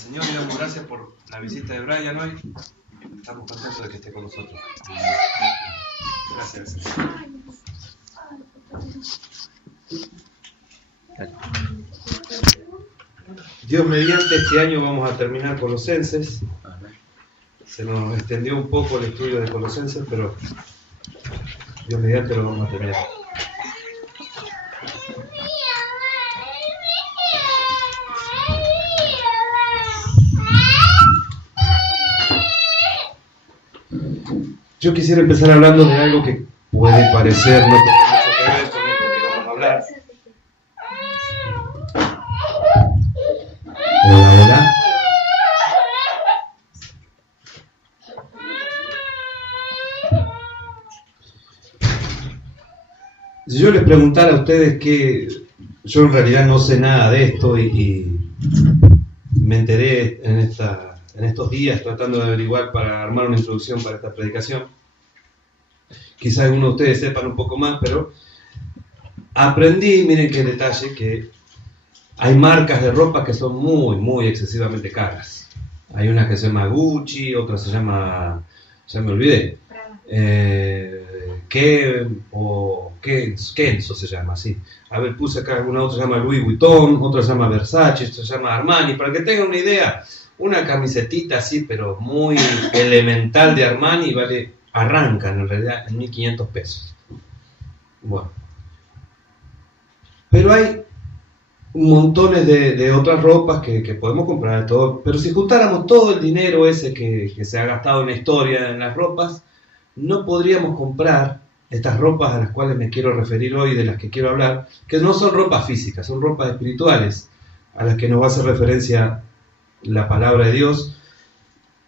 Señor y damos gracias por la visita de Brian hoy. Estamos contentos de que esté con nosotros. Gracias. Dios mediante, este año vamos a terminar Colosenses. Se nos extendió un poco el estudio de Colosenses, pero Dios mediante lo vamos a terminar. Yo quisiera empezar hablando de algo que puede parecer no tener mucho que ver con esto que vamos a hablar. Hola, hola. Si yo les preguntara a ustedes que yo en realidad no sé nada de esto y me enteré en estos días tratando de averiguar para armar una introducción para esta predicación. Quizás algunos de ustedes sepan un poco más, pero aprendí, miren qué detalle, que hay marcas de ropa que son muy, muy excesivamente caras. Hay una que se llama Gucci, otra se llama, ya me olvidé, Kenzo se llama así. A ver, puse acá alguna otra se llama Louis Vuitton, otra se llama Versace, otra se llama Armani. Para que tengan una idea, una camisetita así, pero muy elemental de Armani, arrancan en realidad en 1.500 pesos. Bueno. Pero hay montones de otras ropas que podemos comprar, todo. Pero si juntáramos todo el dinero ese que se ha gastado en la historia en las ropas, no podríamos comprar estas ropas a las cuales me quiero referir hoy, de las que quiero hablar, que no son ropas físicas, son ropas espirituales, a las que nos va a hacer referencia la palabra de Dios.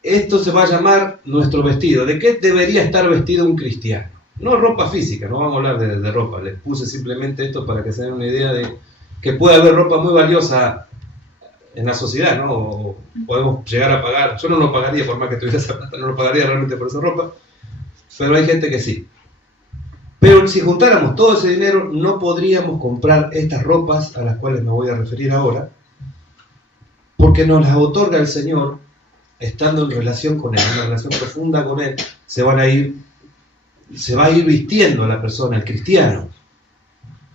Esto se va a llamar nuestro vestido. ¿De qué debería estar vestido un cristiano? No ropa física, no vamos a hablar de ropa. Les puse simplemente esto para que se den una idea de que puede haber ropa muy valiosa en la sociedad, ¿no? O podemos llegar a pagar. Yo no lo pagaría, por más que tuviera esa plata, no lo pagaría realmente por esa ropa. Pero hay gente que sí. Pero si juntáramos todo ese dinero, no podríamos comprar estas ropas a las cuales me voy a referir ahora, porque nos las otorga el Señor, estando en relación con Él, una relación profunda con Él, se va a ir vistiendo la persona, el cristiano,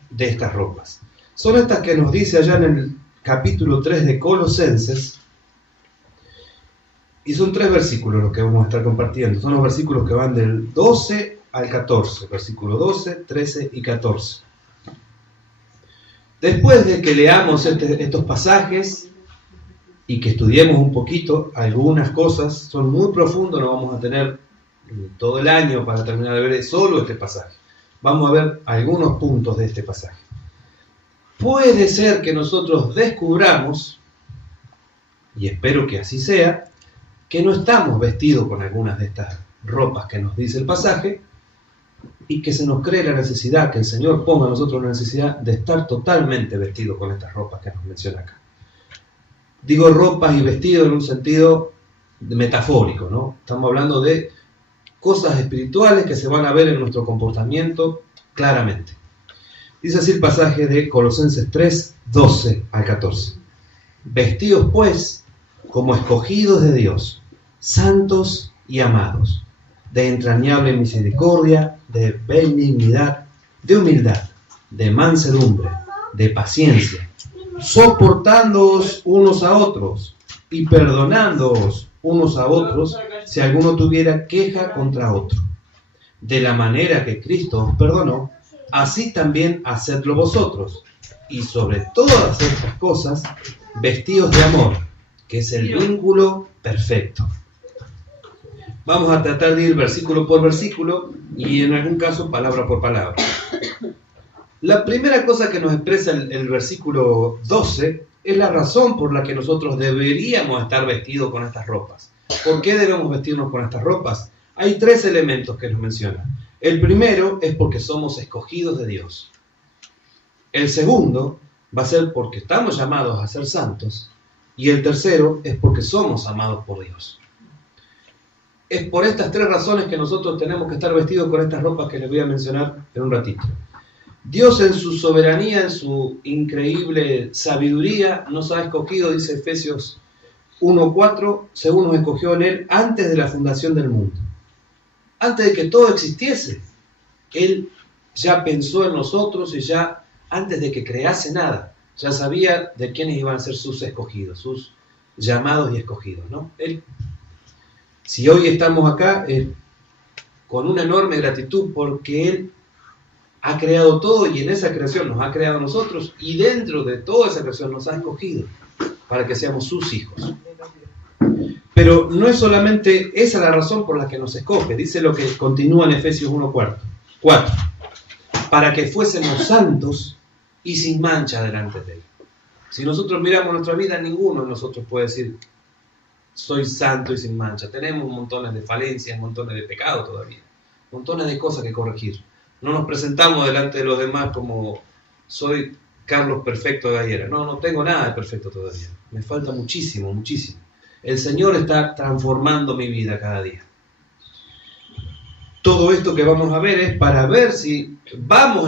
de estas ropas. Son estas que nos dice allá en el capítulo 3 de Colosenses, y son 3 versículos los que vamos a estar compartiendo. Son los versículos que van del 12 al 14, versículo 12, 13 y 14. Después de que leamos estos pasajes y que estudiemos un poquito algunas cosas, son muy profundos, no vamos a tener todo el año para terminar de ver solo este pasaje. Vamos a ver algunos puntos de este pasaje. Puede ser que nosotros descubramos, y espero que así sea, que no estamos vestidos con algunas de estas ropas que nos dice el pasaje, y que se nos cree la necesidad, que el Señor ponga a nosotros la necesidad de estar totalmente vestidos con estas ropas que nos menciona acá. Digo ropas y vestidos en un sentido metafórico, ¿no? Estamos hablando de cosas espirituales que se van a ver en nuestro comportamiento claramente. Dice así el pasaje de Colosenses 3, 12 al 14. Vestidos pues como escogidos de Dios, santos y amados, de entrañable misericordia, de benignidad, de humildad, de mansedumbre, de paciencia, soportándoos unos a otros y perdonándoos unos a otros si alguno tuviera queja contra otro. De la manera que Cristo os perdonó, así también hacedlo vosotros. Y sobre todas estas cosas, vestidos de amor, que es el vínculo perfecto. Vamos a tratar de ir versículo por versículo y en algún caso palabra por palabra. La primera cosa que nos expresa el versículo 12 es la razón por la que nosotros deberíamos estar vestidos con estas ropas. ¿Por qué debemos vestirnos con estas ropas? Hay 3 elementos que nos menciona. El primero es porque somos escogidos de Dios. El segundo va a ser porque estamos llamados a ser santos. Y el tercero es porque somos amados por Dios. Es por estas 3 razones que nosotros tenemos que estar vestidos con estas ropas que les voy a mencionar en un ratito. Dios en su soberanía, en su increíble sabiduría, nos ha escogido, dice Efesios 1:4, según nos escogió en Él antes de la fundación del mundo. Antes de que todo existiese, Él ya pensó en nosotros y ya antes de que crease nada, ya sabía de quiénes iban a ser sus escogidos, sus llamados y escogidos, ¿no? Él, si hoy estamos acá, con una enorme gratitud porque Él ha creado todo y en esa creación nos ha creado a nosotros y dentro de toda esa creación nos ha escogido para que seamos sus hijos. Pero no es solamente esa la razón por la que nos escoge, dice lo que continúa en Efesios 1:4, para que fuésemos santos y sin mancha delante de Él. Si nosotros miramos nuestra vida, ninguno de nosotros puede decir, soy santo y sin mancha. Tenemos montones de falencias, montones de pecados todavía, montones de cosas que corregir. No nos presentamos delante de los demás como, soy Carlos perfecto de ayer. No tengo nada de perfecto todavía. Me falta muchísimo, muchísimo. El Señor está transformando mi vida cada día. Todo esto que vamos a ver es para ver si vamos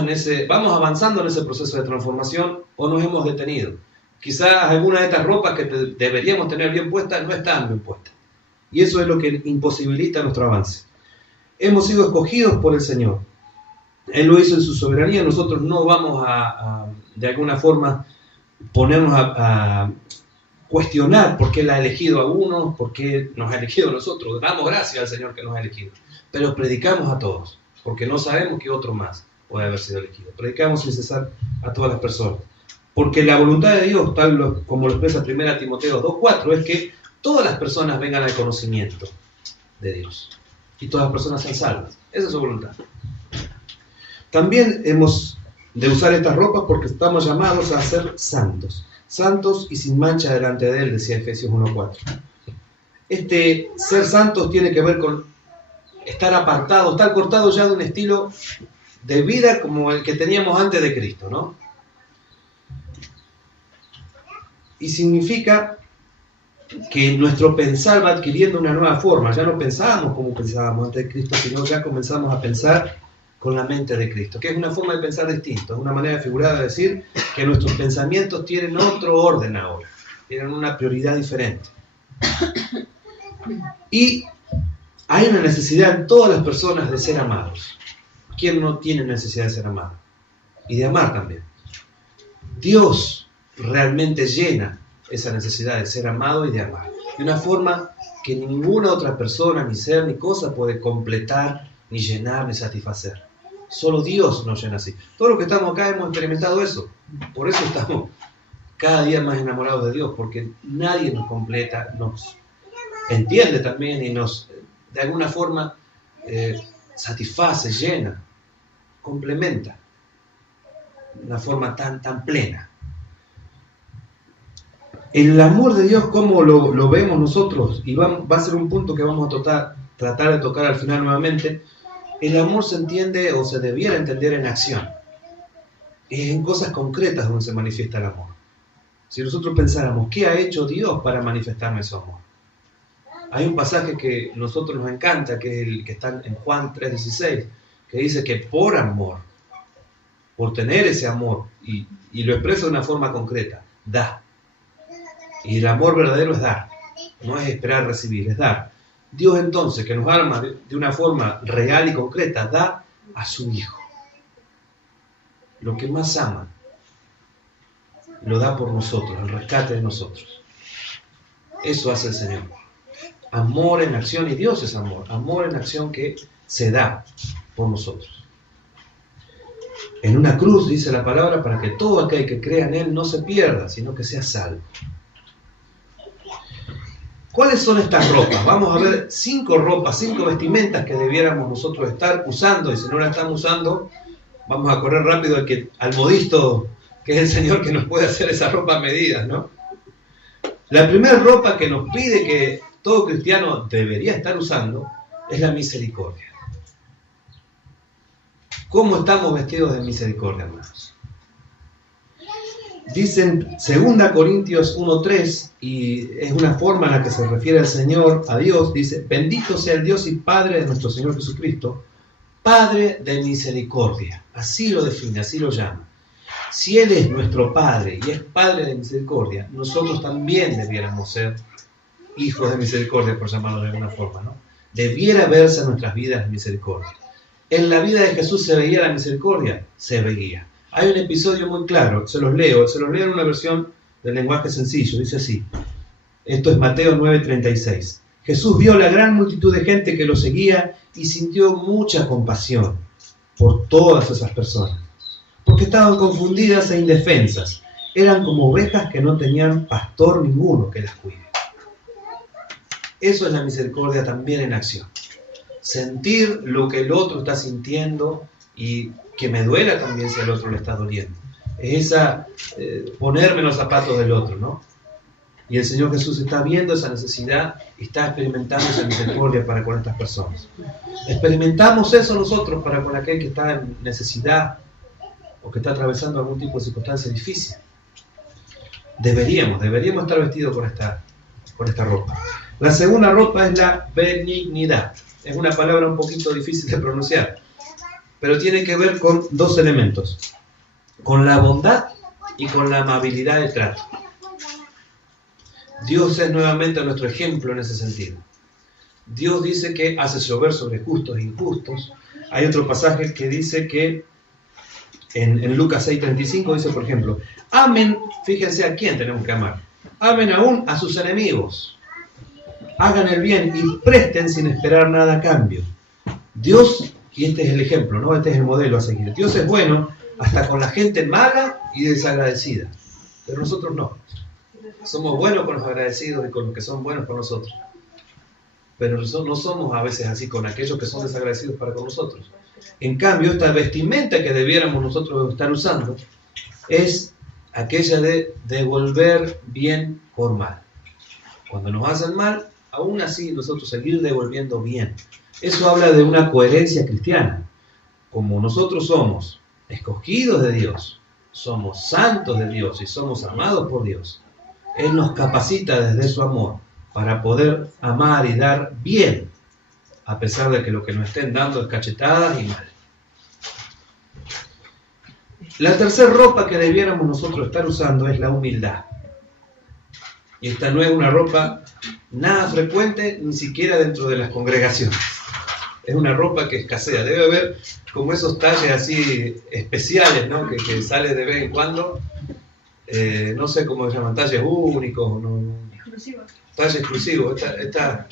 avanzando en ese proceso de transformación o nos hemos detenido. Quizás alguna de estas ropas que deberíamos tener bien puestas no están bien puestas. Y eso es lo que imposibilita nuestro avance. Hemos sido escogidos por el Señor. Él lo hizo en su soberanía. Nosotros no vamos de alguna forma, ponernos a cuestionar por qué Él ha elegido a unos, por qué nos ha elegido a nosotros. Damos gracias al Señor que nos ha elegido. Pero predicamos a todos, porque no sabemos qué otro más puede haber sido elegido. Predicamos sin cesar a todas las personas. Porque la voluntad de Dios, tal como lo expresa 1 Timoteo 2:4, es que todas las personas vengan al conocimiento de Dios. Y todas las personas sean salvas. Esa es su voluntad. También hemos de usar estas ropas porque estamos llamados a ser santos. Santos y sin mancha delante de Él, decía Efesios 1:4. Este ser santos tiene que ver con estar apartado, estar cortado ya de un estilo de vida como el que teníamos antes de Cristo, ¿no? Y significa que nuestro pensar va adquiriendo una nueva forma. Ya no pensábamos como pensábamos antes de Cristo, sino ya comenzamos a pensar con la mente de Cristo, que es una forma de pensar distinta, es una manera figurada de decir que nuestros pensamientos tienen otro orden ahora, tienen una prioridad diferente. Y hay una necesidad en todas las personas de ser amados. ¿Quién no tiene necesidad de ser amado? Y de amar también. Dios realmente llena esa necesidad de ser amado y de amar, de una forma que ninguna otra persona, ni ser, ni cosa puede completar, ni llenar, ni satisfacer. Solo Dios nos llena así. Todos los que estamos acá hemos experimentado eso. Por eso estamos cada día más enamorados de Dios, porque nadie nos completa, nos entiende también y nos, de alguna forma, satisface, llena, complementa de una forma tan plena. El amor de Dios, ¿cómo lo vemos nosotros? Y va a ser un punto que vamos a tratar de tocar al final nuevamente. El amor se entiende o se debiera entender en acción. Es en cosas concretas donde se manifiesta el amor. Si nosotros pensáramos, ¿qué ha hecho Dios para manifestarme su amor? Hay un pasaje que a nosotros nos encanta, que es el que está en Juan 3:16, que dice que por amor, por tener ese amor, y lo expresa de una forma concreta, da. Y el amor verdadero es dar, no es esperar recibir, es dar. Dios entonces, que nos ama de una forma real y concreta, da a su Hijo. Lo que más ama, lo da por nosotros, el rescate de nosotros. Eso hace el Señor. Amor en acción, y Dios es amor. Amor en acción que se da por nosotros. En una cruz, dice la palabra, para que todo aquel que crea en Él no se pierda, sino que sea salvo. ¿Cuáles son estas ropas? Vamos a ver 5 ropas, 5 vestimentas que debiéramos nosotros estar usando, y si no la estamos usando, vamos a correr rápido al modisto, que es el Señor que nos puede hacer esas ropas a medidas, ¿no? La primera ropa que nos pide que todo cristiano debería estar usando es la misericordia. ¿Cómo estamos vestidos de misericordia, hermanos? Dicen 2 Corintios 1:3, y es una forma en la que se refiere al Señor, a Dios, dice: bendito sea el Dios y Padre de nuestro Señor Jesucristo, Padre de misericordia. Así lo define, así lo llama. Si Él es nuestro Padre y es Padre de misericordia, nosotros también debiéramos ser hijos de misericordia, por llamarlo de alguna forma, ¿no? Debiera verse en nuestras vidas misericordia. En la vida de Jesús se veía la misericordia, se veía. Hay un episodio muy claro, se los leo en una versión del lenguaje sencillo, dice así. Esto es Mateo 9:36. Jesús vio la gran multitud de gente que lo seguía y sintió mucha compasión por todas esas personas, porque estaban confundidas e indefensas. Eran como ovejas que no tenían pastor ninguno que las cuide. Eso es la misericordia también en acción. Sentir lo que el otro está sintiendo y que me duela también si al otro le está doliendo. Es ponerme en los zapatos del otro, ¿no? Y el Señor Jesús está viendo esa necesidad y está experimentando esa misericordia para con estas personas. Experimentamos eso nosotros para con aquel que está en necesidad o que está atravesando algún tipo de circunstancia difícil. Deberíamos estar vestidos con esta ropa. La segunda ropa es la benignidad. Es una palabra un poquito difícil de pronunciar, pero tiene que ver con dos elementos: con la bondad y con la amabilidad de trato. Dios es nuevamente nuestro ejemplo en ese sentido. Dios dice que hace llover sobre justos e injustos. Hay otro pasaje que dice que en Lucas 6:35 dice, por ejemplo, amen, fíjense a quién tenemos que amar. Amen aún a sus enemigos. Hagan el bien y presten sin esperar nada a cambio. Dios, y este es el ejemplo, ¿no? Este es el modelo a seguir. Dios es bueno hasta con la gente mala y desagradecida, pero nosotros no. Somos buenos con los agradecidos y con los que son buenos con nosotros, pero no somos a veces así con aquellos que son desagradecidos para con nosotros. En cambio, esta vestimenta que debiéramos nosotros estar usando es aquella de devolver bien por mal. Cuando nos hacen mal, aún así nosotros seguir devolviendo bien. Eso habla de una coherencia cristiana. Como nosotros somos escogidos de Dios, somos santos de Dios y somos amados por Dios, Él nos capacita desde su amor para poder amar y dar bien, a pesar de que lo que nos estén dando es cachetadas y mal. La tercera ropa que debiéramos nosotros estar usando es la humildad. Y esta no es una ropa nada frecuente, ni siquiera dentro de las congregaciones. Es una ropa que escasea. Debe haber como esos talles así especiales, ¿no? que sale de vez en cuando. No sé cómo se llaman, talles únicos. No, exclusivos. Talles exclusivos. Esta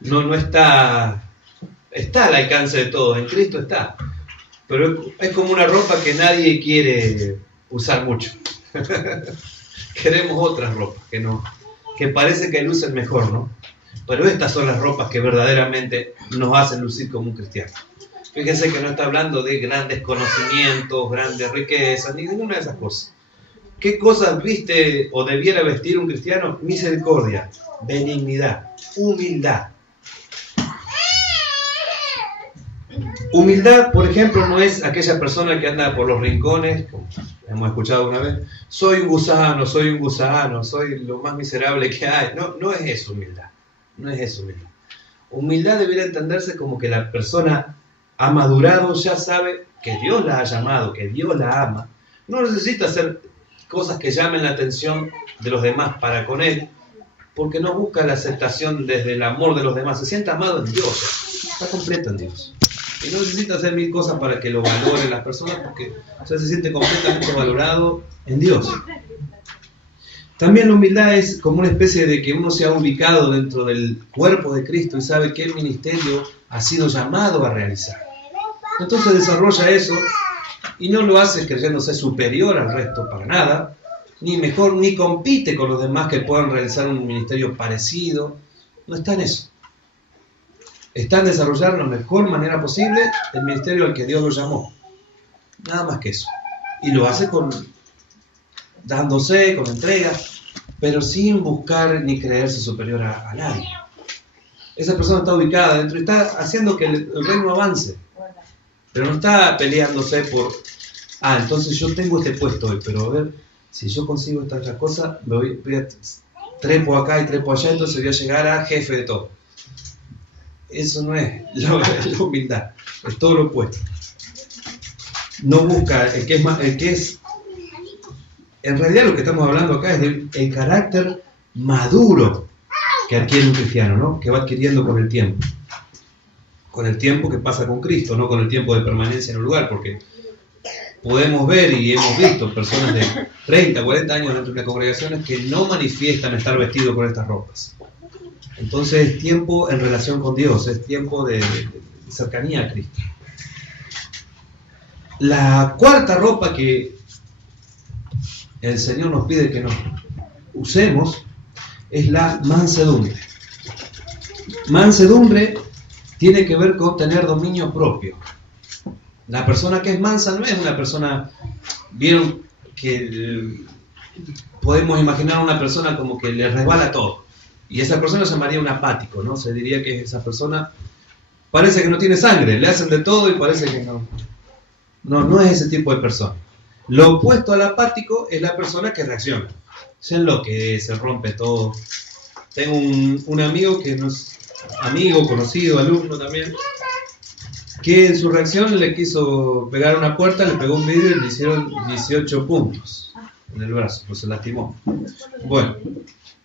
no está al alcance de todos. En Cristo está. Pero es como una ropa que nadie quiere usar mucho. Queremos otras ropas que parece que lucen mejor, ¿no? Pero estas son las ropas que verdaderamente nos hacen lucir como un cristiano. Fíjense que no está hablando de grandes conocimientos, grandes riquezas, ni ninguna de esas cosas. ¿Qué cosas viste o debiera vestir un cristiano? Misericordia, benignidad, humildad. Humildad, por ejemplo, no es aquella persona que anda por los rincones, como hemos escuchado una vez, soy un gusano, soy lo más miserable que hay. No es eso humildad. No es eso humildad. Humildad debería entenderse como que la persona ha madurado, ya sabe que Dios la ha llamado, que Dios la ama. No necesita hacer cosas que llamen la atención de los demás para con Él, porque no busca la aceptación desde el amor de los demás. Se siente amado en Dios, está completo en Dios. Y no necesita hacer mil cosas para que lo valoren las personas, porque se siente completamente valorado en Dios. También la humildad es como una especie de que uno se ha ubicado dentro del cuerpo de Cristo y sabe qué ministerio ha sido llamado a realizar. Entonces desarrolla eso y no lo hace creyéndose superior al resto para nada, ni mejor, ni compite con los demás que puedan realizar un ministerio parecido. No está en eso. Está en desarrollar de la mejor manera posible el ministerio al que Dios lo llamó. Nada más que eso. Y lo hace dándose, con entrega, pero sin buscar ni creerse superior a nadie. Esa persona está ubicada dentro y está haciendo que el reino avance, pero no está peleándose por, entonces yo tengo este puesto hoy, pero a ver, si yo consigo esta otra cosa, trepo acá y trepo allá, entonces voy a llegar a jefe de todo. Eso no es la humildad, es todo lo opuesto. No busca el que es. En realidad lo que estamos hablando acá es del carácter maduro que adquiere un cristiano, ¿no? Que va adquiriendo con el tiempo. Con el tiempo que pasa con Cristo, no con el tiempo de permanencia en un lugar, porque podemos ver y hemos visto personas de 30, 40 años dentro de las congregaciones que no manifiestan estar vestidos con estas ropas. Entonces es tiempo en relación con Dios, es tiempo de cercanía a Cristo. La cuarta ropa que el Señor nos pide que nos usemos es la mansedumbre. Mansedumbre tiene que ver con tener dominio propio. La persona que es mansa no es una persona, vieron que podemos imaginar a una persona como que le resbala todo. Y esa persona se llamaría un apático, ¿no? Se diría que esa persona parece que no tiene sangre, le hacen de todo y parece que no es ese tipo de persona. Lo opuesto al apático es la persona que reacciona. Se enloquece, se rompe todo. Tengo un amigo que no es amigo, conocido, alumno también, que en su reacción le quiso pegar una puerta, le pegó un vidrio y le hicieron 18 puntos en el brazo, pues se lastimó. Bueno,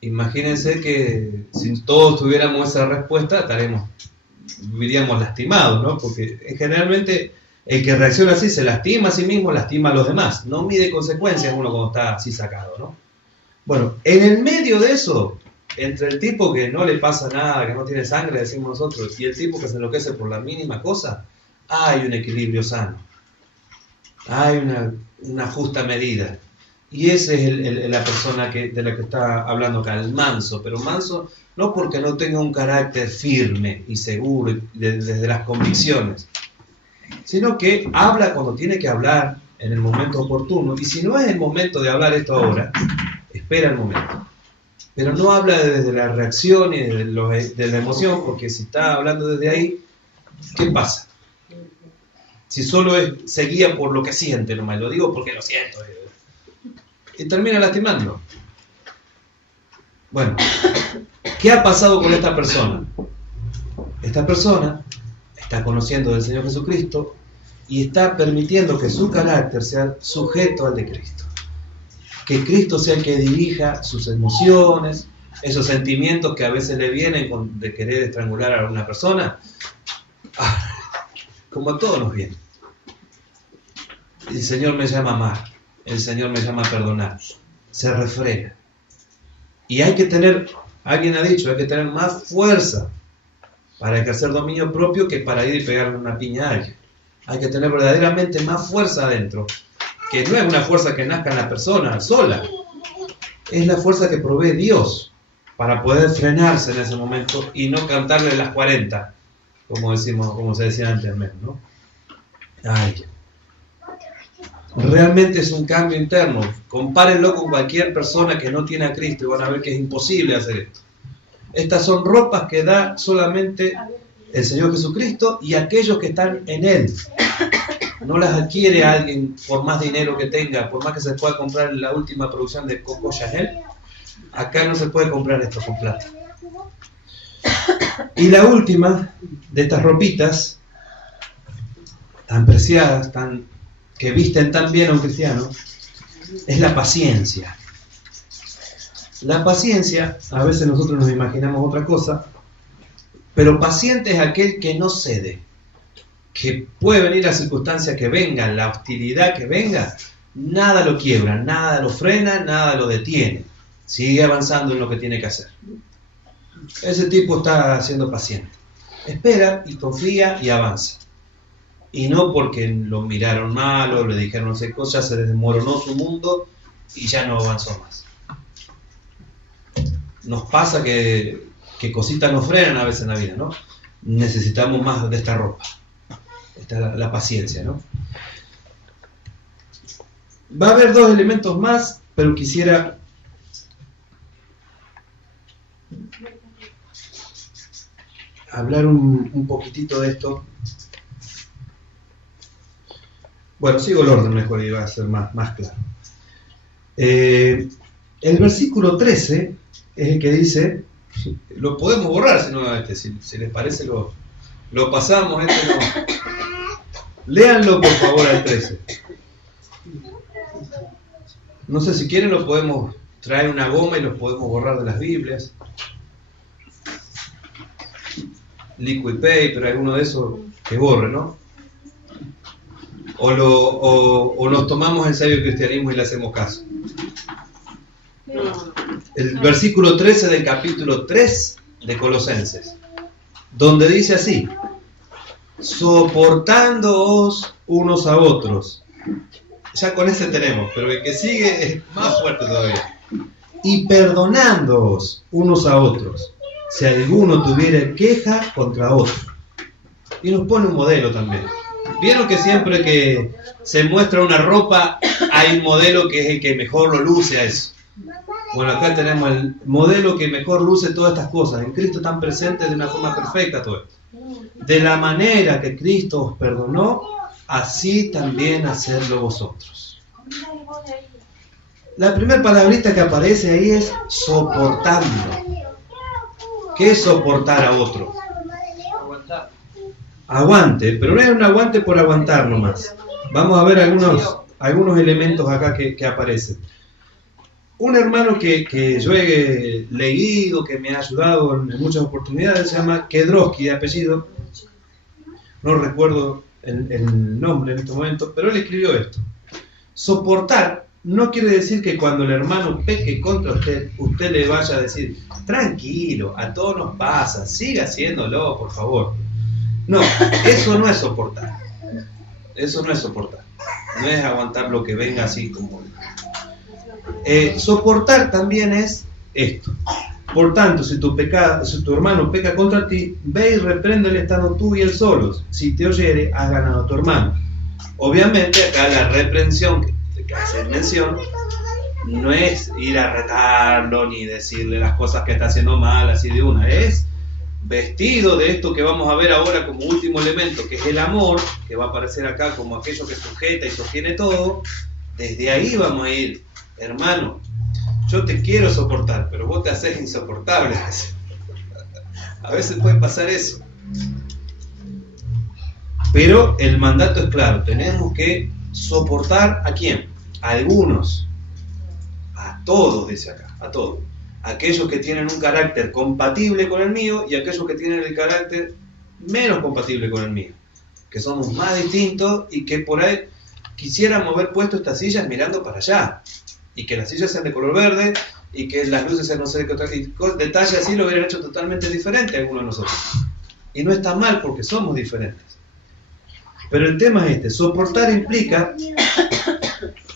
imagínense que si todos tuviéramos esa respuesta, viviríamos lastimados, ¿no? Porque generalmente el que reacciona así se lastima a sí mismo, lastima a los demás. No mide consecuencias uno cuando está así sacado, ¿no? Bueno, en el medio de eso, entre el tipo que no le pasa nada, que no tiene sangre, decimos nosotros, y el tipo que se enloquece por la mínima cosa, hay un equilibrio sano. Hay una justa medida. Y esa es la persona de la que está hablando acá, el manso. Pero manso no porque no tenga un carácter firme y seguro desde las convicciones, sino que habla cuando tiene que hablar en el momento oportuno. Y si no es el momento de hablar esto ahora, espera el momento. Pero no habla desde la reacción y de la emoción, porque si está hablando desde ahí, ¿qué pasa? Si solo se guía por lo que siente nomás, lo digo porque lo siento. Y termina lastimando. Bueno, ¿qué ha pasado con esta persona? Esta persona está conociendo del Señor Jesucristo y está permitiendo que su carácter sea sujeto al de Cristo. Que Cristo sea el que dirija sus emociones, esos sentimientos que a veces le vienen de querer estrangular a una persona, como a todos nos viene. El Señor me llama a amar, el Señor me llama a perdonar, se refrena. Y hay que tener, alguien ha dicho, hay que tener más fuerza para ejercer dominio propio que para ir y pegarle una piña a alguien. Hay que tener verdaderamente más fuerza adentro, que no es una fuerza que nazca en la persona sola, es la fuerza que provee Dios para poder frenarse en ese momento y no cantarle las 40, como se decía antes, ¿no? Ay, realmente es un cambio interno. Compárenlo con cualquier persona que no tiene a Cristo y van a ver que es imposible hacer esto. Estas son ropas que da solamente el Señor Jesucristo y aquellos que están en Él. No las adquiere alguien por más dinero que tenga, por más que se pueda comprar la última producción de Coco Chanel. Acá no se puede comprar esto con plata. Y la última de estas ropitas, tan preciadas, que visten tan bien a un cristiano, es la paciencia. La paciencia, a veces nosotros nos imaginamos otra cosa, pero paciente es aquel que no cede, que puede venir la circunstancia que venga, la hostilidad que venga, nada lo quiebra, nada lo frena, nada lo detiene, sigue avanzando en lo que tiene que hacer. Ese tipo está siendo paciente, espera y confía y avanza. Y no porque lo miraron mal o le dijeron no sé cosas, se les desmoronó su mundo y ya no avanzó más. Nos pasa que cositas nos frenan a veces en la vida, ¿no? Necesitamos más de esta ropa. Esta es la paciencia, ¿no? Va a haber dos elementos más, pero quisiera hablar un poquitito de esto. Bueno, sigo el orden mejor y va a ser más claro. El versículo 13 es el que dice, lo podemos borrar, si les parece lo pasamos, no. Léanlo por favor al 13. No sé si quieren lo podemos traer una goma y los podemos borrar de las Biblias. liquid paper, alguno de esos que borre, ¿no? O nos tomamos en serio el cristianismo y le hacemos caso. El versículo 13 del capítulo 3 de Colosenses, donde dice así: soportándoos unos a otros. Ya con ese tenemos, pero el que sigue es más fuerte todavía. Y perdonándoos unos a otros, si alguno tuviera queja contra otro. Y nos pone un modelo también. Vieron que siempre que se muestra una ropa hay un modelo que es el que mejor lo luce a eso. Bueno, acá tenemos el modelo que mejor luce todas estas cosas. En Cristo están presentes de una forma perfecta todo esto. De la manera que Cristo os perdonó, así también hacedlo vosotros. La primera palabrita que aparece ahí es soportando. ¿Qué es soportar a otro? Aguante, pero no es un aguante por aguantar nomás. Vamos a ver algunos elementos acá que aparecen. Un hermano que yo he leído, que me ha ayudado en muchas oportunidades, se llama Kedrowski de apellido. No recuerdo el nombre en este momento, pero él escribió esto. Soportar no quiere decir que cuando el hermano peque contra usted le vaya a decir, tranquilo, a todos nos pasa, siga haciéndolo, por favor. No, eso no es soportar. Eso no es soportar. No es aguantar lo que venga así como... soportar también es esto. Por tanto, si tu hermano peca contra ti, ve y repréndele estando tú y él solos. Si te oyere, has ganado a tu hermano. Obviamente acá la reprensión que hace mención no es ir a retarlo ni decirle las cosas que está haciendo mal así de una. Es vestido de esto que vamos a ver ahora como último elemento, que es el amor, que va a aparecer acá como aquello que sujeta y sostiene todo. Desde ahí vamos a ir, hermano, yo te quiero soportar, pero vos te haces insoportable. A veces puede pasar eso. Pero el mandato es claro, tenemos que soportar ¿a quién? A algunos. A todos, dice acá, a todos. Aquellos que tienen un carácter compatible con el mío y aquellos que tienen el carácter menos compatible con el mío. Que somos más distintos y que por ahí quisiéramos haber puesto estas sillas mirando para allá. Y que las sillas sean de color verde y que las luces sean no sé qué otra detalle así lo hubieran hecho totalmente diferente a alguno de nosotros. Y no está mal porque somos diferentes. Pero el tema es este, soportar implica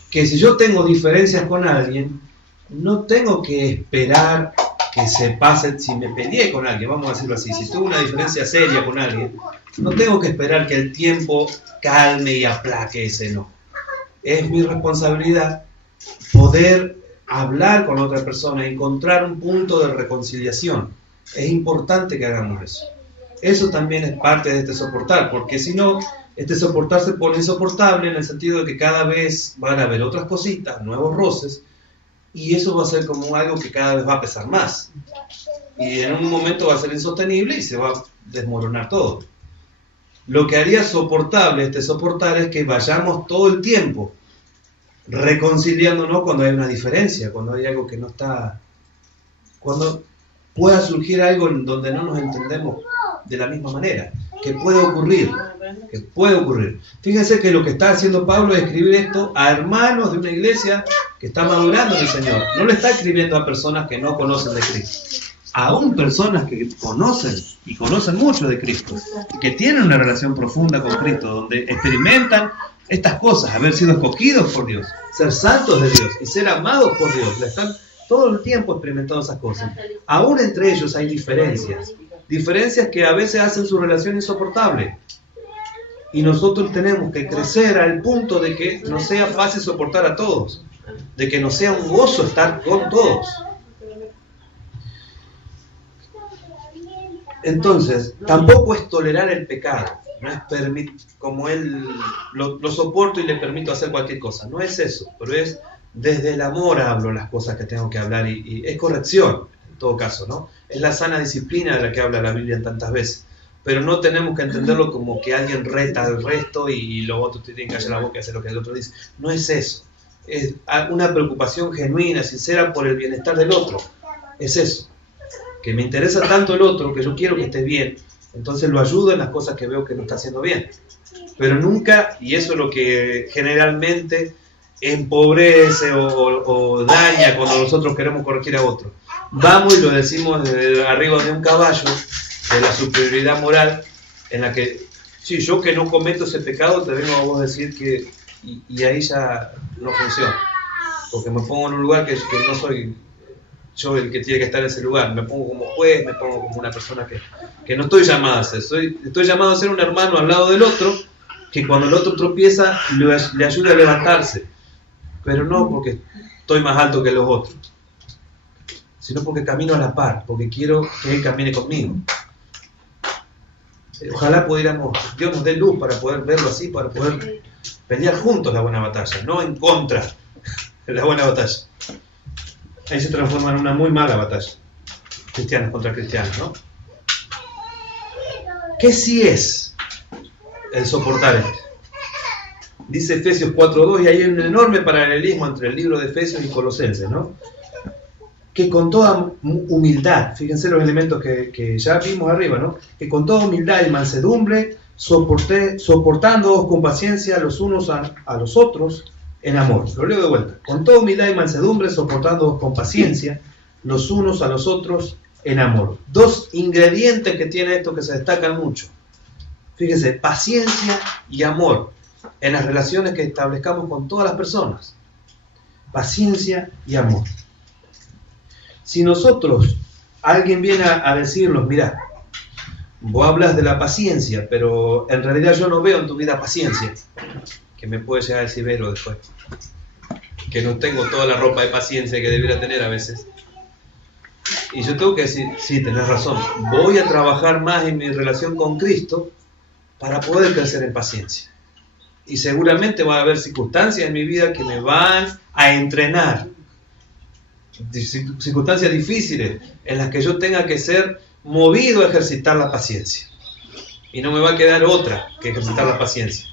que si yo tengo diferencias con alguien, no tengo que esperar que se pase, si me peleé con alguien, vamos a decirlo así, si tuve una diferencia seria con alguien, no tengo que esperar que el tiempo calme y aplaque ese enojo. Es mi responsabilidad poder hablar con otra persona, encontrar un punto de reconciliación. Es importante que hagamos eso. Eso también es parte de este soportar, porque si no, este soportar se pone insoportable en el sentido de que cada vez van a haber otras cositas, nuevos roces, y eso va a ser como algo que cada vez va a pesar más. Y en un momento va a ser insostenible y se va a desmoronar todo. Lo que haría soportable este soportar es que vayamos todo el tiempo reconciliándonos cuando hay una diferencia, cuando hay algo que no está, cuando pueda surgir algo en donde no nos entendemos de la misma manera, que puede ocurrir. Fíjense que lo que está haciendo Pablo es escribir esto a hermanos de una iglesia que está madurando en el Señor. No le está escribiendo a personas que no conocen de Cristo, aún personas que conocen y conocen mucho de Cristo, que tienen una relación profunda con Cristo, donde experimentan estas cosas, haber sido escogidos por Dios, ser santos de Dios y ser amados por Dios. Le están todo el tiempo experimentando esas cosas. Aún entre ellos hay diferencias que a veces hacen su relación insoportable. Y nosotros tenemos que crecer al punto de que no sea fácil soportar a todos, de que no sea un gozo estar con todos. Entonces, tampoco es tolerar el pecado, no es como él lo soporto y le permito hacer cualquier cosa, no es eso, pero es desde el amor hablo las cosas que tengo que hablar y es corrección, en todo caso, ¿no? Es la sana disciplina de la que habla la Biblia tantas veces, pero no tenemos que entenderlo como que alguien reta al resto y los otros tienen que callar la boca y hacer lo que el otro dice. No es eso, es una preocupación genuina, sincera por el bienestar del otro, es eso. Que me interesa tanto el otro, que yo quiero que esté bien, Entonces lo ayudo en las cosas que veo que no está haciendo bien. Pero nunca, y eso es lo que generalmente empobrece o daña cuando nosotros queremos corregir a otro. Vamos y lo decimos desde arriba de un caballo, de la superioridad moral, en la que, sí, yo que no cometo ese pecado, te vengo a vos decir que, y ahí ya no funciona. Porque me pongo en un lugar que no soy yo el que tiene que estar en ese lugar. Me pongo como juez, me pongo como una persona que no estoy llamado a ser. Estoy llamado a ser un hermano al lado del otro, que cuando el otro tropieza, le ayude a levantarse. Pero no porque estoy más alto que los otros, sino porque camino a la par, porque quiero que Él camine conmigo. Ojalá pudiéramos, Dios nos dé luz para poder verlo así, para poder pelear juntos la buena batalla, no en contra de la buena batalla. Ahí se transforma en una muy mala batalla, cristianos contra cristianos, ¿no? ¿Qué sí es el soportar esto? Dice Efesios 4:2, y hay un enorme paralelismo entre el libro de Efesios y Colosenses, ¿no? Que con toda humildad, fíjense los elementos que ya vimos arriba, ¿no? Que con toda humildad y mansedumbre, soportándoos con paciencia los unos a los otros en amor. Lo leo de vuelta. Con toda humildad y mansedumbre, soportándoos con paciencia los unos a los otros en amor. Dos ingredientes que tiene esto que se destacan mucho. Fíjense, paciencia y amor en las relaciones que establezcamos con todas las personas. Paciencia y amor. Si nosotros, alguien viene a decirnos, mirá, vos hablas de la paciencia, pero en realidad yo no veo en tu vida paciencia, que me puede llegar a decir Vero después, que no tengo toda la ropa de paciencia que debiera tener a veces. Y yo tengo que decir, sí, tenés razón, voy a trabajar más en mi relación con Cristo para poder crecer en paciencia. Y seguramente va a haber circunstancias en mi vida que me van a entrenar. Circunstancias difíciles en las que yo tenga que ser movido a ejercitar la paciencia. Y no me va a quedar otra que ejercitar la paciencia.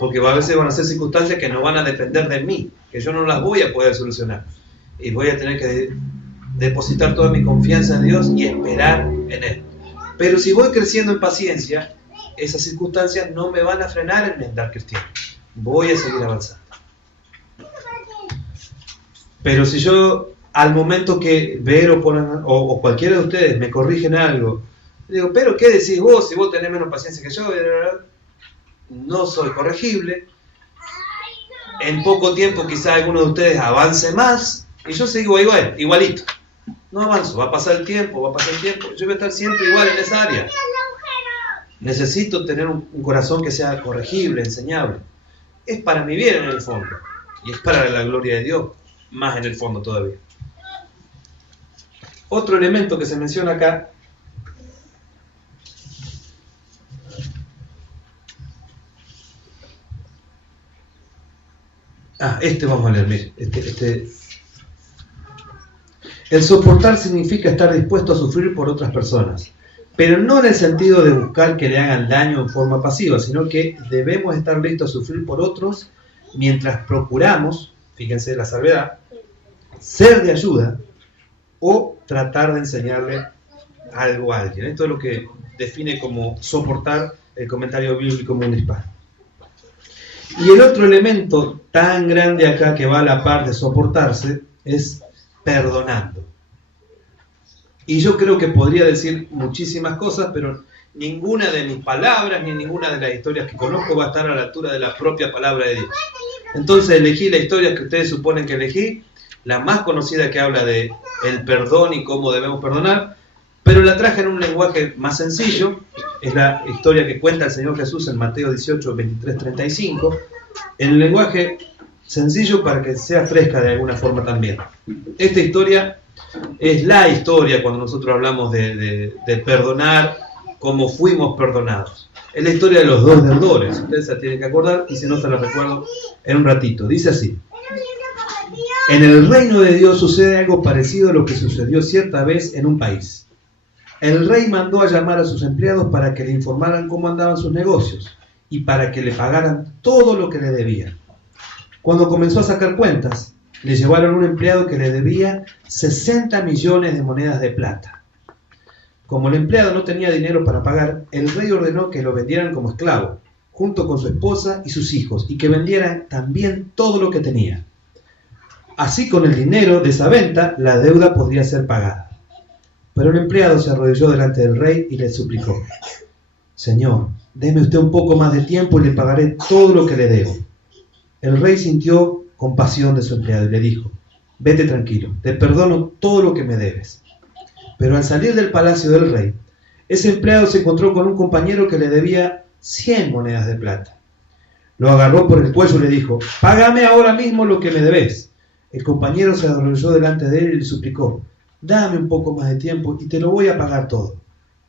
Porque a veces van a ser circunstancias que no van a depender de mí, que yo no las voy a poder solucionar. Y voy a tener que depositar toda mi confianza en Dios y esperar en Él. Pero si voy creciendo en paciencia, esas circunstancias no me van a frenar en mi andar cristiano. Voy a seguir avanzando. Pero si yo, al momento que Vero o cualquiera de ustedes me corrigen algo, digo, pero ¿qué decís vos si vos tenés menos paciencia que yo? No soy corregible. En poco tiempo quizá alguno de ustedes avance más y yo sigo igualito. No avanzo, va a pasar el tiempo. Yo voy a estar siempre igual en esa área. Necesito tener un corazón que sea corregible, enseñable. Es para mi bien en el fondo. Y es para la gloria de Dios, más en el fondo todavía. Otro elemento que se menciona acá. Vamos a leer, mire. El soportar significa estar dispuesto a sufrir por otras personas. Pero no en el sentido de buscar que le hagan daño en forma pasiva, sino que debemos estar listos a sufrir por otros mientras procuramos, fíjense la salvedad, ser de ayuda o tratar de enseñarle algo a alguien. Esto es lo que define como soportar el comentario bíblico mundo hispano. Y el otro elemento tan grande acá que va a la par de soportarse es perdonando. Y yo creo que podría decir muchísimas cosas, pero ninguna de mis palabras ni ninguna de las historias que conozco va a estar a la altura de la propia palabra de Dios. Entonces elegí la historia que ustedes suponen que elegí, la más conocida que habla de el perdón y cómo debemos perdonar, pero la traje en un lenguaje más sencillo. Es la historia que cuenta el Señor Jesús en Mateo 18, 23, 35, en un lenguaje sencillo para que sea fresca de alguna forma también. Esta historia es la historia cuando nosotros hablamos de perdonar como fuimos perdonados. Es la historia de los dos deudores. Ustedes se tienen que acordar y si no se la recuerdo en un ratito. Dice así: en el reino de Dios sucede algo parecido a lo que sucedió cierta vez en un país. El rey mandó a llamar a sus empleados para que le informaran cómo andaban sus negocios y para que le pagaran todo lo que le debían. Cuando comenzó a sacar cuentas, le llevaron un empleado que le debía 60 millones de monedas de plata. Como el empleado no tenía dinero para pagar, el rey ordenó que lo vendieran como esclavo, junto con su esposa y sus hijos, y que vendieran también todo lo que tenía. Así, con el dinero de esa venta, la deuda podría ser pagada. Pero el empleado se arrodilló delante del rey y le suplicó: Señor, deme usted un poco más de tiempo y le pagaré todo lo que le debo. El rey sintió compasión de su empleado y le dijo: Vete tranquilo, te perdono todo lo que me debes. Pero al salir del palacio del rey, ese empleado se encontró con un compañero que le debía 100 monedas de plata. Lo agarró por el cuello y le dijo: Págame ahora mismo lo que me debes. El compañero se arrodilló delante de él y le suplicó: Dame un poco más de tiempo y te lo voy a pagar todo.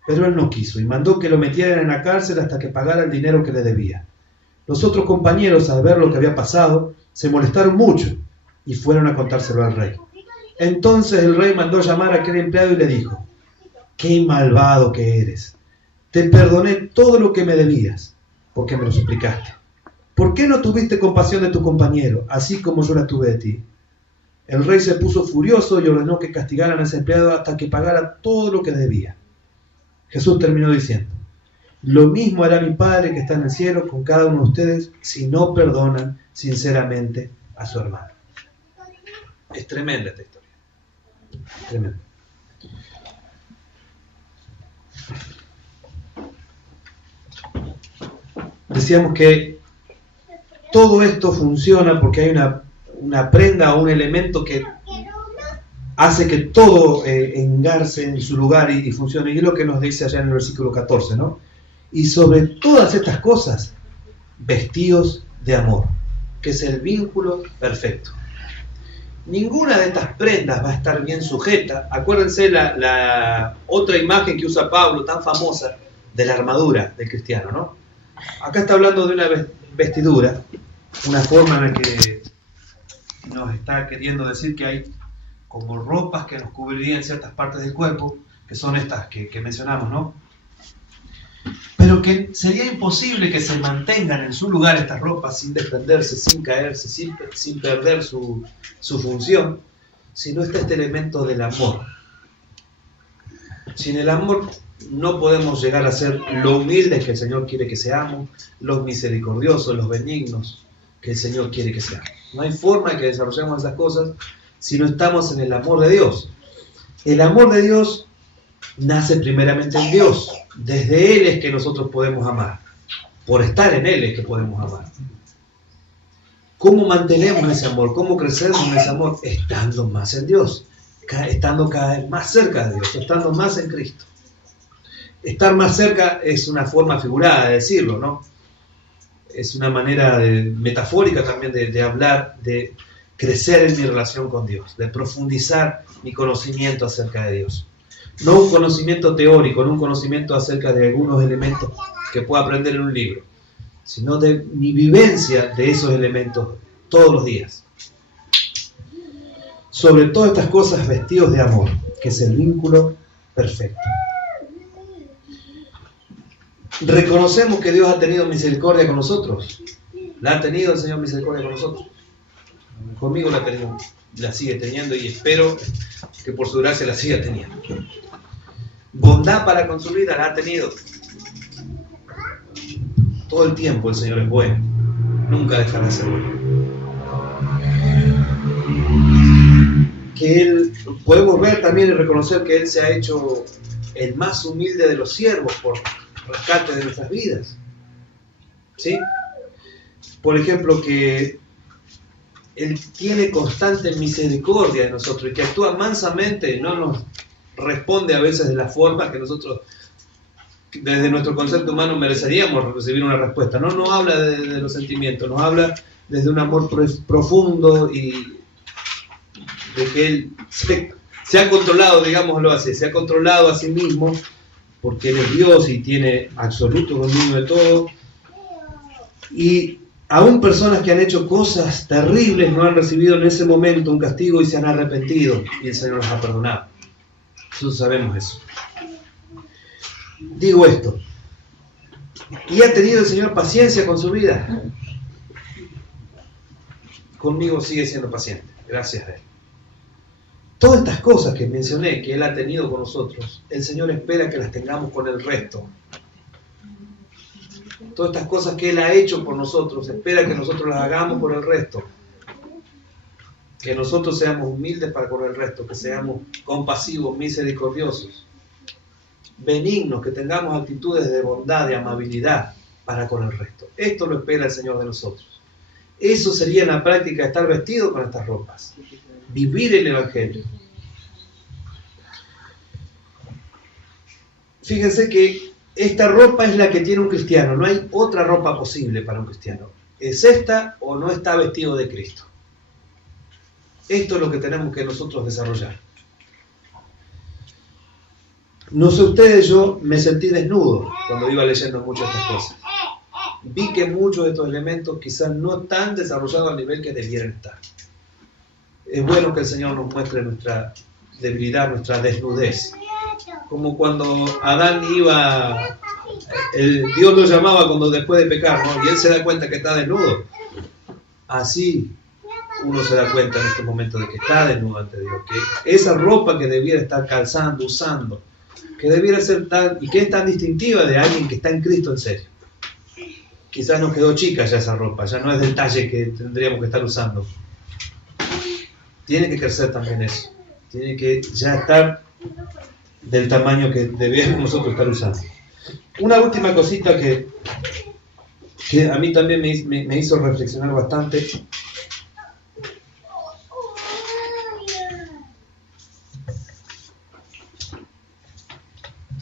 Pero él no quiso y mandó que lo metieran en la cárcel hasta que pagara el dinero que le debía. Los otros compañeros, al ver lo que había pasado, se molestaron mucho y fueron a contárselo al rey. Entonces el rey mandó llamar a aquel empleado y le dijo: ¡Qué malvado que eres! Te perdoné todo lo que me debías, porque me lo suplicaste. ¿Por qué no tuviste compasión de tu compañero, así como yo la tuve de ti? El rey se puso furioso y ordenó que castigaran a ese empleado hasta que pagara todo lo que debía. Jesús terminó diciendo: Lo mismo hará mi Padre que está en el cielo con cada uno de ustedes si no perdonan sinceramente a su hermano. Es tremenda esta historia. Tremenda. Decíamos que todo esto funciona porque hay una prenda o un elemento que hace que todo engarce en su lugar y funcione. Y es lo que nos dice allá en el versículo 14, ¿no? Y sobre todas estas cosas, vestidos de amor, que es el vínculo perfecto. Ninguna de estas prendas va a estar bien sujeta. Acuérdense la otra imagen que usa Pablo, tan famosa, de la armadura del cristiano, ¿no? Acá está hablando de una vestidura, una forma en la que nos está queriendo decir que hay como ropas que nos cubrirían ciertas partes del cuerpo, que son estas que mencionamos, ¿no? Pero que sería imposible que se mantengan en su lugar estas ropas sin desprenderse, sin caerse, sin perder su función, si no está este elemento del amor. Sin el amor no podemos llegar a ser lo humildes que el Señor quiere que seamos, los misericordiosos, los benignos que el Señor quiere que seamos. No hay forma de que desarrollemos esas cosas si no estamos en el amor de Dios. El amor de Dios nace primeramente en Dios. Desde Él es que nosotros podemos amar. Por estar en Él es que podemos amar. ¿Cómo mantenemos ese amor? ¿Cómo crecemos en ese amor? Estando más en Dios, estando cada vez más cerca de Dios, estando más en Cristo. Estar más cerca es una forma figurada de decirlo, ¿no? Es una manera metafórica también de hablar, de crecer en mi relación con Dios, de profundizar mi conocimiento acerca de Dios. No un conocimiento teórico, no un conocimiento acerca de algunos elementos que pueda aprender en un libro, sino de mi vivencia de esos elementos todos los días. Sobre todas estas cosas, vestidos de amor, que es el vínculo perfecto. Reconocemos que Dios ha tenido misericordia con nosotros. La ha tenido el Señor misericordia con nosotros. Conmigo la ha tenido, la sigue teniendo y espero que por su gracia la siga teniendo. Bondad para con su vida la ha tenido. Todo el tiempo el Señor es bueno. Nunca dejará de ser bueno. Que Él, podemos ver también y reconocer que Él se ha hecho el más humilde de los siervos por rescate de nuestras vidas. ¿Sí? Por ejemplo, que Él tiene constante misericordia de nosotros y que actúa mansamente y no nos responde a veces de la forma que nosotros, desde nuestro concepto humano, mereceríamos recibir una respuesta. No nos habla de los sentimientos, nos habla desde un amor profundo y de que Él se ha controlado, digámoslo así, se ha controlado a sí mismo porque Él es Dios y tiene absoluto dominio de todo. Y aún personas que han hecho cosas terribles no han recibido en ese momento un castigo y se han arrepentido y el Señor los ha perdonado. Nosotros sabemos eso. Digo esto. ¿Y ha tenido el Señor paciencia con su vida? Conmigo sigue siendo paciente, gracias a Él. Todas estas cosas que mencioné, que Él ha tenido con nosotros, el Señor espera que las tengamos con el resto. Todas estas cosas que Él ha hecho por nosotros, espera que nosotros las hagamos por el resto. Que nosotros seamos humildes para con el resto, que seamos compasivos, misericordiosos, benignos, que tengamos actitudes de bondad, de amabilidad para con el resto. Esto lo espera el Señor de nosotros. Eso sería en la práctica estar vestido con estas ropas. Vivir el Evangelio. Fíjense que esta ropa es la que tiene un cristiano. No hay otra ropa posible para un cristiano. Es esta o no está vestido de Cristo. Esto es lo que tenemos que nosotros desarrollar. No sé ustedes, yo me sentí desnudo cuando iba leyendo muchas de estas cosas. Vi que muchos de estos elementos quizás no están desarrollados al nivel que debieran estar. Es bueno que el Señor nos muestre nuestra debilidad, nuestra desnudez. Como cuando Adán iba, Dios lo llamaba cuando después de pecar, ¿no? Y él se da cuenta que está desnudo. Así uno se da cuenta en este momento de que está desnudo ante Dios. Que esa ropa que debiera estar calzando, usando, que debiera ser tal y que es tan distintiva de alguien que está en Cristo en serio. Quizás nos quedó chica ya esa ropa, ya no es del talle que tendríamos que estar usando. Tiene que crecer también eso. Tiene que ya estar del tamaño que debíamos nosotros estar usando. Una última cosita que a mí también me hizo reflexionar bastante.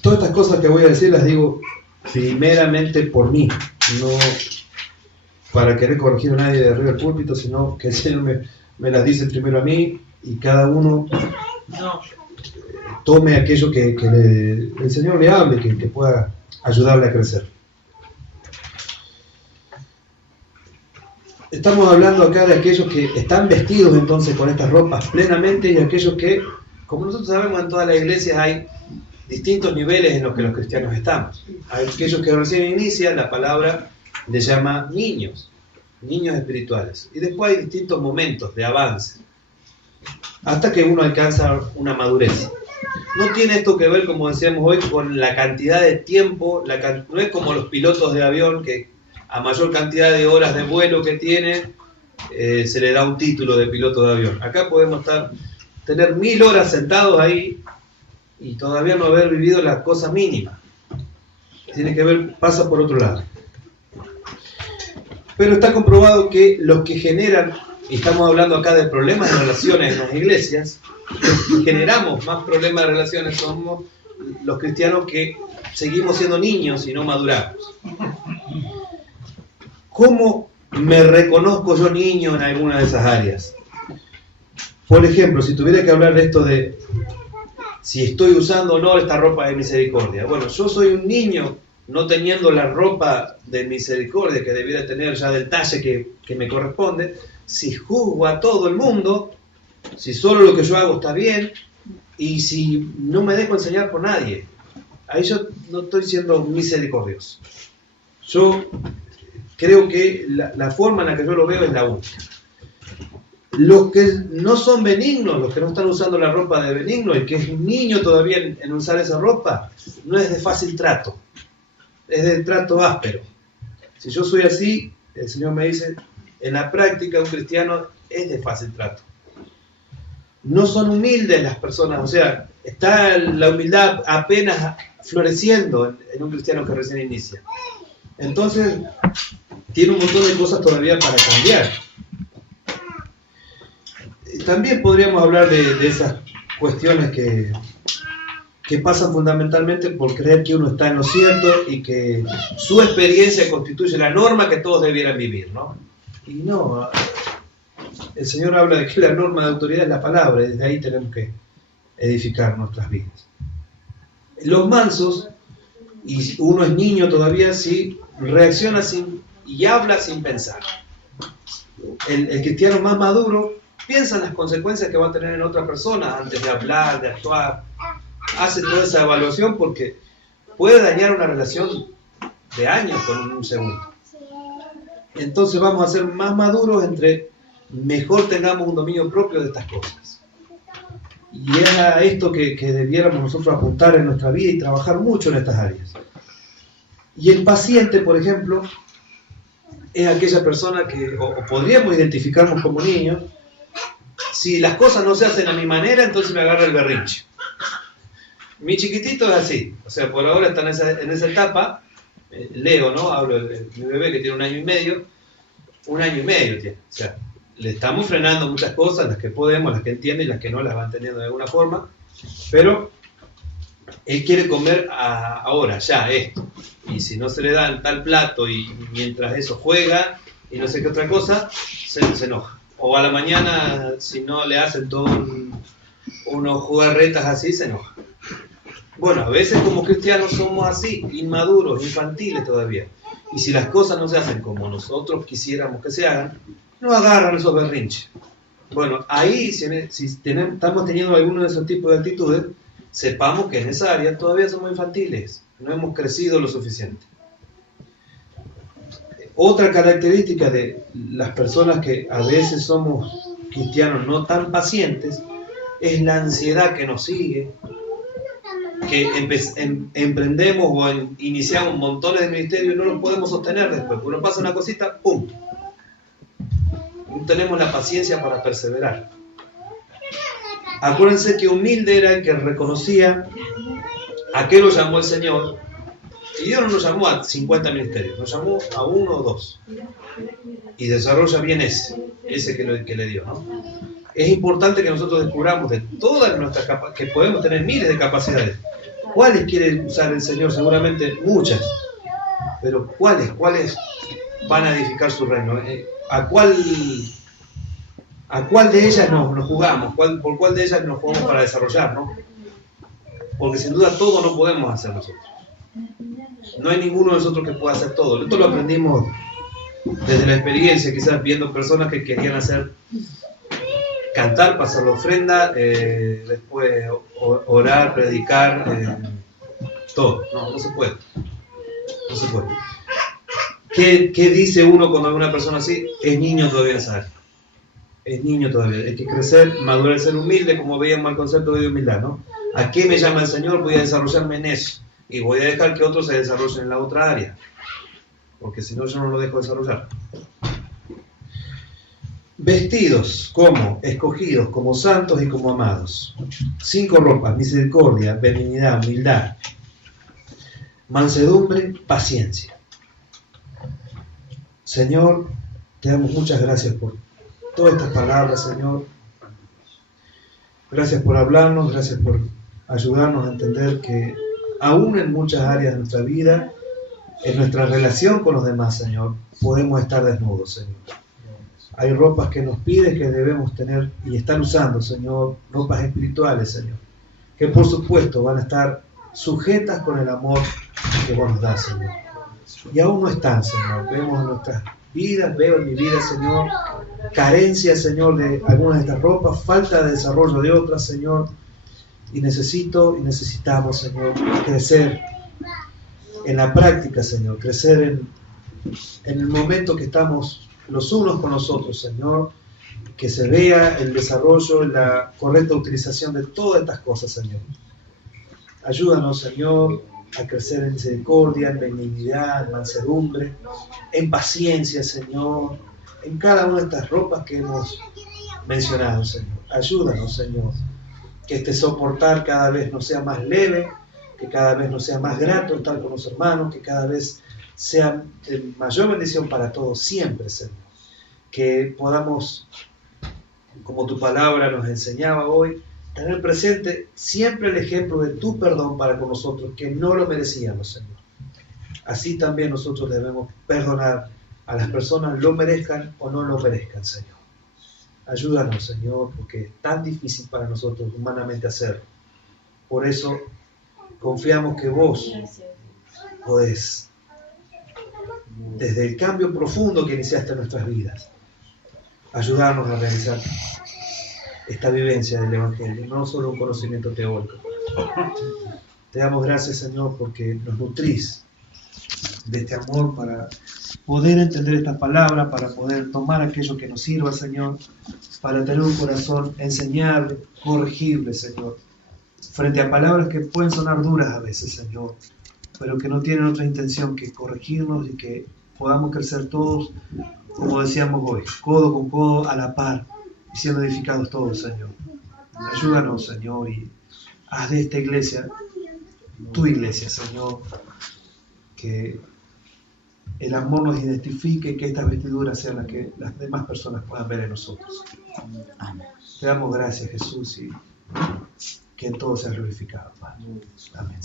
Todas estas cosas que voy a decir las digo primeramente por mí, no para querer corregir a nadie de arriba del púlpito, sino que el Señor me las dice primero a mí y cada uno tome aquello que el Señor le hable, que pueda ayudarle a crecer. Estamos hablando acá de aquellos que están vestidos entonces con estas ropas plenamente y aquellos que, como nosotros sabemos, en todas las iglesias hay distintos niveles en los que los cristianos estamos. Hay aquellos que recién inician, la palabra les llama niños espirituales. Y después hay distintos momentos de avance, hasta que uno alcanza una madurez. No tiene esto que ver, como decíamos hoy, con la cantidad de tiempo, no es como los pilotos de avión que a mayor cantidad de horas de vuelo que tienen, se le da un título de piloto de avión. Acá podemos tener 1000 horas sentados ahí y todavía no haber vivido la cosa mínima. Tiene que ver, pasa por otro lado. Pero está comprobado que los que generan, y estamos hablando acá de problemas de relaciones en las iglesias, los que generamos más problemas de relaciones somos los cristianos que seguimos siendo niños y no maduramos. ¿Cómo me reconozco yo niño en alguna de esas áreas? Por ejemplo, si tuviera que hablar de esto de si estoy usando o no esta ropa de misericordia. Bueno, yo soy un niño no teniendo la ropa de misericordia que debiera tener ya del talle que me corresponde. Si juzgo a todo el mundo, si solo lo que yo hago está bien, y si no me dejo enseñar por nadie, ahí yo no estoy siendo misericordioso. Yo creo que la forma en la que yo lo veo es la única. Los que no son benignos, los que no están usando la ropa de benigno, el que es un niño todavía en usar esa ropa, no es de fácil trato, es de trato áspero. Si yo soy así, el Señor me dice, en la práctica un cristiano es de fácil trato. No son humildes las personas, o sea, está la humildad apenas floreciendo en un cristiano que recién inicia. Entonces, tiene un montón de cosas todavía para cambiar. También podríamos hablar de esas cuestiones que pasan fundamentalmente por creer que uno está en lo cierto y que su experiencia constituye la norma que todos debieran vivir, ¿no? Y no, el Señor habla de que la norma de autoridad es la palabra, y desde ahí tenemos que edificar nuestras vidas. Los mansos, y uno es niño todavía, sí, reacciona y habla sin pensar. El cristiano más maduro piensa en las consecuencias que va a tener en otra persona antes de hablar, de actuar. Hace toda esa evaluación porque puede dañar una relación de años con un segundo. Entonces vamos a ser más maduros entre mejor tengamos un dominio propio de estas cosas. Y es a esto que debiéramos nosotros apuntar en nuestra vida y trabajar mucho en estas áreas. Y el paciente, por ejemplo, es aquella persona que, o podríamos identificarnos como niños, si las cosas no se hacen a mi manera, entonces me agarra el berrinche. Mi chiquitito es así, o sea, por ahora está en esa etapa, Leo, ¿no? Hablo de mi bebé que tiene 1 año y medio, 1 año y medio tiene, o sea, le estamos frenando muchas cosas, las que podemos, las que entiende y las que no las van teniendo de alguna forma, pero él quiere comer ahora, ya, esto. Y si no se le da tal plato y mientras eso juega y no sé qué otra cosa, se enoja. O a la mañana, si no le hacen todo unos jugarretas así, se enoja. Bueno, a veces como cristianos somos así, inmaduros, infantiles todavía. Y si las cosas no se hacen como nosotros quisiéramos que se hagan, nos agarran esos berrinches. Bueno, ahí si estamos teniendo alguno de esos tipos de actitudes, sepamos que en esa área todavía somos infantiles, no hemos crecido lo suficiente. Otra característica de las personas que a veces somos cristianos no tan pacientes es la ansiedad que nos sigue, que emprendemos o iniciamos montones de ministerios y no los podemos sostener después. Cuando pasa una cosita, ¡pum! No tenemos la paciencia para perseverar. Acuérdense que humilde era el que reconocía a qué lo llamó el Señor. Y Dios no nos llamó a 50 ministerios, nos llamó a 1 o 2. Y desarrolla bien ese que le dio, ¿no? Es importante que nosotros descubramos de todas nuestras capacidades, que podemos tener miles de capacidades. ¿Cuáles quiere usar el Señor? Seguramente muchas. Pero ¿cuáles van a edificar su reino? ¿A cuál de ellas nos jugamos? ¿Por cuál de ellas nos jugamos para desarrollar, no? Porque sin duda todo no podemos hacer nosotros. No hay ninguno de nosotros que pueda hacer todo. Esto lo aprendimos desde la experiencia, quizás viendo personas que querían cantar, pasar la ofrenda, después orar, predicar, todo. No se puede. No se puede. ¿Qué dice uno cuando alguna persona así? Es niño todavía en esa área. Es niño todavía. Hay que crecer, madurar, ser humilde, como veíamos el concepto de humildad, ¿no? ¿A qué me llama el Señor? Voy a desarrollarme en eso. Y voy a dejar que otros se desarrollen en la otra área. Porque si no, yo no lo dejo desarrollar. Vestidos como escogidos, como santos y como amados. 5 ropas: misericordia, benignidad, humildad, mansedumbre, paciencia. Señor, te damos muchas gracias por todas estas palabras, Señor. Gracias por hablarnos, gracias por ayudarnos a entender que aún en muchas áreas de nuestra vida, en nuestra relación con los demás, Señor, podemos estar desnudos, Señor. Hay ropas que nos pides que debemos tener y estar usando, Señor, ropas espirituales, Señor, que por supuesto van a estar sujetas con el amor que vos nos das, Señor. Y aún no están, Señor. Vemos en nuestras vidas, veo en mi vida, Señor, carencia, Señor, de algunas de estas ropas, falta de desarrollo de otras, Señor, y necesitamos, Señor, crecer en la práctica, Señor, crecer en el momento que estamos los unos con los otros, Señor, que se vea el desarrollo, la correcta utilización de todas estas cosas, Señor. Ayúdanos, Señor, a crecer en misericordia, en benignidad, en mansedumbre, en paciencia, Señor, en cada una de estas ropas que hemos mencionado, Señor. Ayúdanos, Señor, que este soportar cada vez nos sea más leve, que cada vez nos sea más grato estar con los hermanos, que cada vez sea de mayor bendición para todos siempre, Señor. Que podamos, como tu palabra nos enseñaba hoy, tener presente siempre el ejemplo de tu perdón para con nosotros, que no lo merecíamos, Señor. Así también nosotros debemos perdonar a las personas, lo merezcan o no lo merezcan, Señor. Ayúdanos, Señor, porque es tan difícil para nosotros humanamente hacerlo. Por eso confiamos que vos podés, desde el cambio profundo que iniciaste en nuestras vidas, ayudarnos a realizar esta vivencia del Evangelio, no solo un conocimiento teórico. Te damos gracias, Señor, porque nos nutrís de este amor para poder entender estas palabras, para poder tomar aquello que nos sirva, Señor, para tener un corazón enseñable, corregible, Señor, frente a palabras que pueden sonar duras a veces, Señor, pero que no tienen otra intención que corregirnos y que podamos crecer todos, como decíamos hoy, codo con codo, a la par, y siendo edificados todos, Señor. Ayúdanos, Señor, y haz de esta iglesia, tu iglesia, Señor, que el amor nos identifique y que estas vestiduras sean las que las demás personas puedan ver en nosotros. Amén. Te damos gracias, Jesús, y que en todo seas glorificado, Padre. Amén.